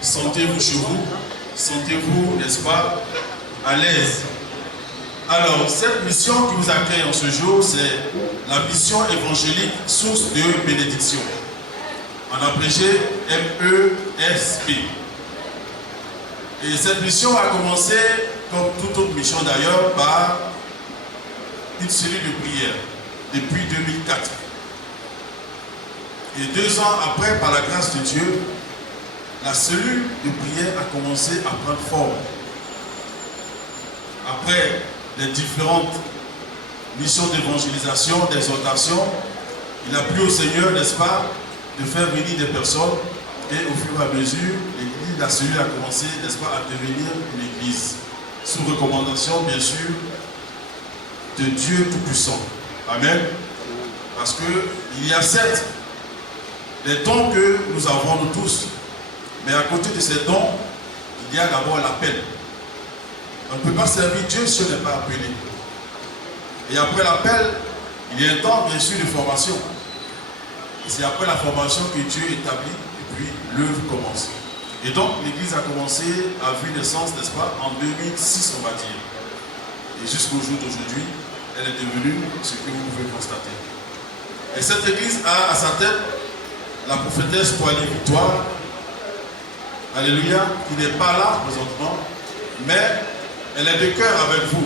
Sentez-vous chez vous, sentez-vous, n'est-ce pas, à l'aise. Alors, cette mission qui vous accueille en ce jour, c'est la mission évangélique source de bénédiction. En abrégé MESP. Et cette mission a commencé, comme toute autre mission d'ailleurs, par une cellule de prière depuis 2004. Et 2 ans après, par la grâce de Dieu, la cellule de prière a commencé à prendre forme. Après les différentes missions d'évangélisation, d'exhortation, il a plu au Seigneur, n'est-ce pas, de faire venir des personnes. Et au fur et à mesure, la cellule a commencé, n'est-ce pas, à devenir une église. Sous recommandation, bien sûr, de Dieu Tout-Puissant. Amen. Parce qu'il y a certes des dons que nous avons nous tous. Mais à côté de ces dons, il y a d'abord l'appel. On ne peut pas servir Dieu si on n'est pas appelé. Et après l'appel, il y a un temps, bien sûr, de formation. Et c'est après la formation que Dieu établit, et puis l'œuvre commence. Et donc, l'Église a commencé à vue naissance, n'est-ce pas, en 2006, on va dire. Et jusqu'au jour d'aujourd'hui, elle est devenue ce que vous pouvez constater. Et cette Église a à sa tête la prophétesse Toali Victoire, alléluia, qui n'est pas là présentement, mais elle est de cœur avec vous.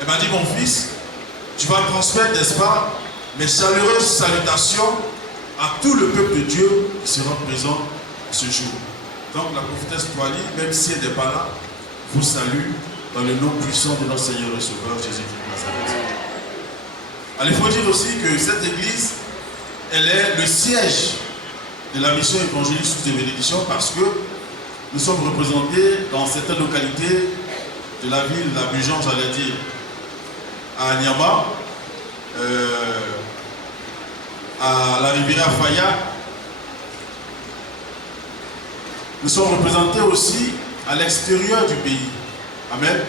Elle m'a dit, mon fils, tu vas transmettre, n'est-ce pas, mes chaleureuses salutations à tout le peuple de Dieu qui sera présent ce jour. Donc la prophétesse Toali, même si elle n'est pas là, vous salue dans le nom puissant de notre Seigneur et Sauveur Jésus-Christ de Nazareth. Alors il faut dire aussi que cette église, elle est le siège de la mission évangélique sous des bénédictions parce que nous sommes représentés dans certaines localités de la ville d'Abidjan, j'allais dire, à Niama, à la Riviera Faya. Nous sommes représentés aussi à l'extérieur du pays. Amen.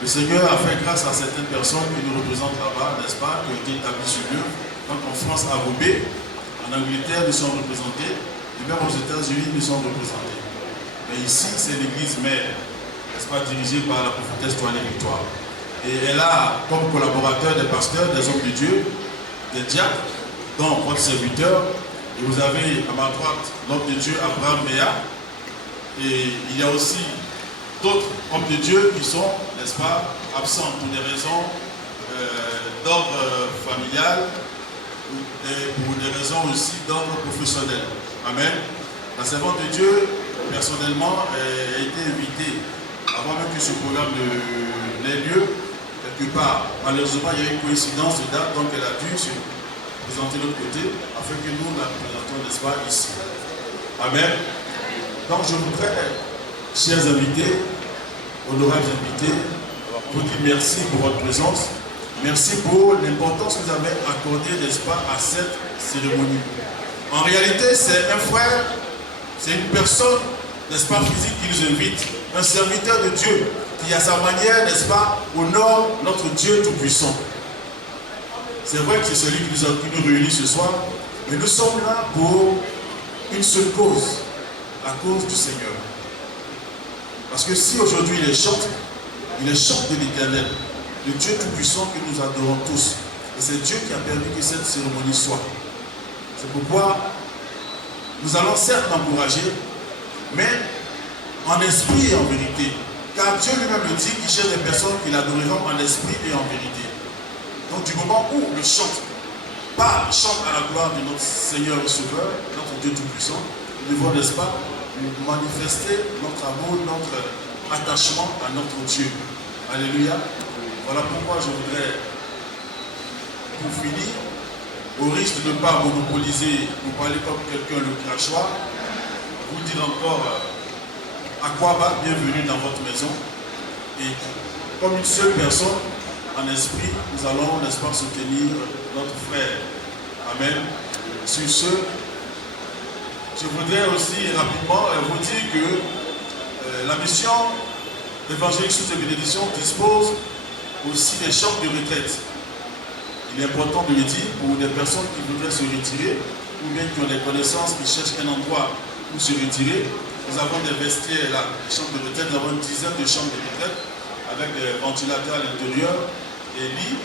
Le Seigneur a fait grâce à certaines personnes qui nous représentent là-bas, n'est-ce pas, qui ont été établies sur l'œuvre. Donc en France, à Roubaix, en Angleterre, nous sommes représentés, et même aux États-Unis, nous sommes représentés. Mais ici, c'est l'église mère, n'est-ce pas, dirigée par la prophétesse Toali Victoire. Et elle a comme collaborateurs des pasteurs, des hommes de Dieu, des diacres, dont votre serviteur. Et vous avez à ma droite l'homme de Dieu Abraham Béa. Et il y a aussi d'autres hommes de Dieu qui sont, n'est-ce pas, absents pour des raisons d'ordre familial et pour des raisons aussi d'ordre professionnel. Amen. La servante de Dieu, personnellement, a été invitée avant même que ce programme n'ait lieu, quelque part. Malheureusement, il y a eu une coïncidence de date, donc elle a dû se présenter de l'autre côté, afin que nous la présentons, n'est-ce pas, ici. Amen. Donc je voudrais, chers invités, honorables invités, vous dire merci pour votre présence. Merci pour l'importance que vous avez accordée, n'est-ce pas, à cette cérémonie. En réalité, c'est un frère, c'est une personne, n'est-ce pas, physique qui nous invite, un serviteur de Dieu qui, à sa manière, n'est-ce pas, honore notre Dieu Tout-Puissant. C'est vrai que c'est celui qui nous réunit ce soir, mais nous sommes là pour une seule cause, la cause du Seigneur. Parce que si aujourd'hui il est chante de l'Éternel, le Dieu Tout-Puissant que nous adorons tous. Et c'est Dieu qui a permis que cette cérémonie soit. C'est pourquoi nous allons certes l'encourager, mais en esprit et en vérité. Car Dieu lui-même le dit qu'il cherche des personnes qui l'adoreront en esprit et en vérité. Donc du moment où le chante à la gloire de notre Seigneur et Sauveur, notre Dieu Tout-Puissant, nous devons, n'est-ce pas, manifester notre amour, notre attachement à notre Dieu. Alléluia. Voilà pourquoi je voudrais, pour finir, au risque de ne pas monopoliser, vous parler comme quelqu'un le crachoir, vous dire encore Akwaba, bienvenue dans votre maison. Et comme une seule personne, en esprit, nous allons, n'est-ce pas, soutenir notre frère. Amen. Sur ce, je voudrais aussi rapidement vous dire que la mission évangélique sous des bénédictions dispose aussi des chambres de retraite. Il est important de le dire pour des personnes qui voudraient se retirer ou bien qui ont des connaissances, qui cherchent un endroit pour se retirer. Nous avons des vestiaires là, des chambres de retraite. Nous avons une dizaine de chambres de retraite avec des ventilateurs à l'intérieur, des lits.